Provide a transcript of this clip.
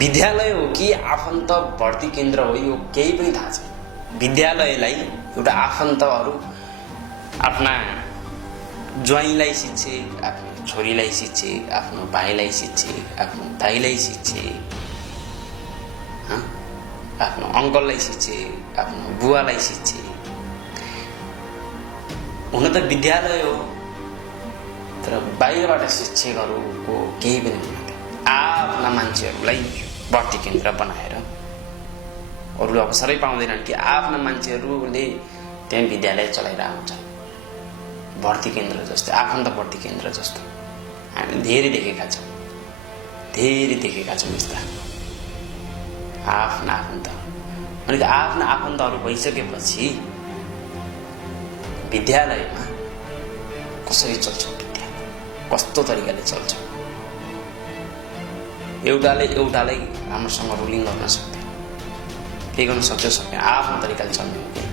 विद्यालय हो कि आफन्त भर्ती केन्द्र हो यो केही पनि थाहा छैन। विद्यालयलाई एउटा आफन्तहरू आफ्ना ज्वाइँलाई शिक्षे, आफ्नो छोरीलाई शिक्षे, आफ्नो भाइलाई शिक्षे, आफ्नो दाइलाई शिक्षे, आफ्नो अङ्कललाई शिक्षे, आफ्नो बुवालाई शिक्षे। हुन त विद्यालय हो, तर बाहिरबाट शिक्षकहरूको केही पनि हुँदैन। आफ्ना मान्छेहरूलाई भर्ती केन्द्र बनाएर अरूले अवसरै पाउँदैनन् कि आफ्ना मान्छेहरूले त्यहाँ विद्यालय चलाइरहेको हुन्छ। भर्ती केन्द्र जस्तै, आफन्त भर्ती केन्द्र जस्तो हामी धेरै देखेका छौँ यस्ता आफ्ना आफन्त। अनि आफ्ना आफन्तहरू भइसकेपछि विद्यालयमा कसरी चल्छ विद्यालय, कस्तो तरिकाले चल्छ? एउटालाई राम्रोसँग रुलिङ गर्न सक्दैन, के गर्न सक्छ सक्दैन, आफ्नो तरिकाले चल्ने हो।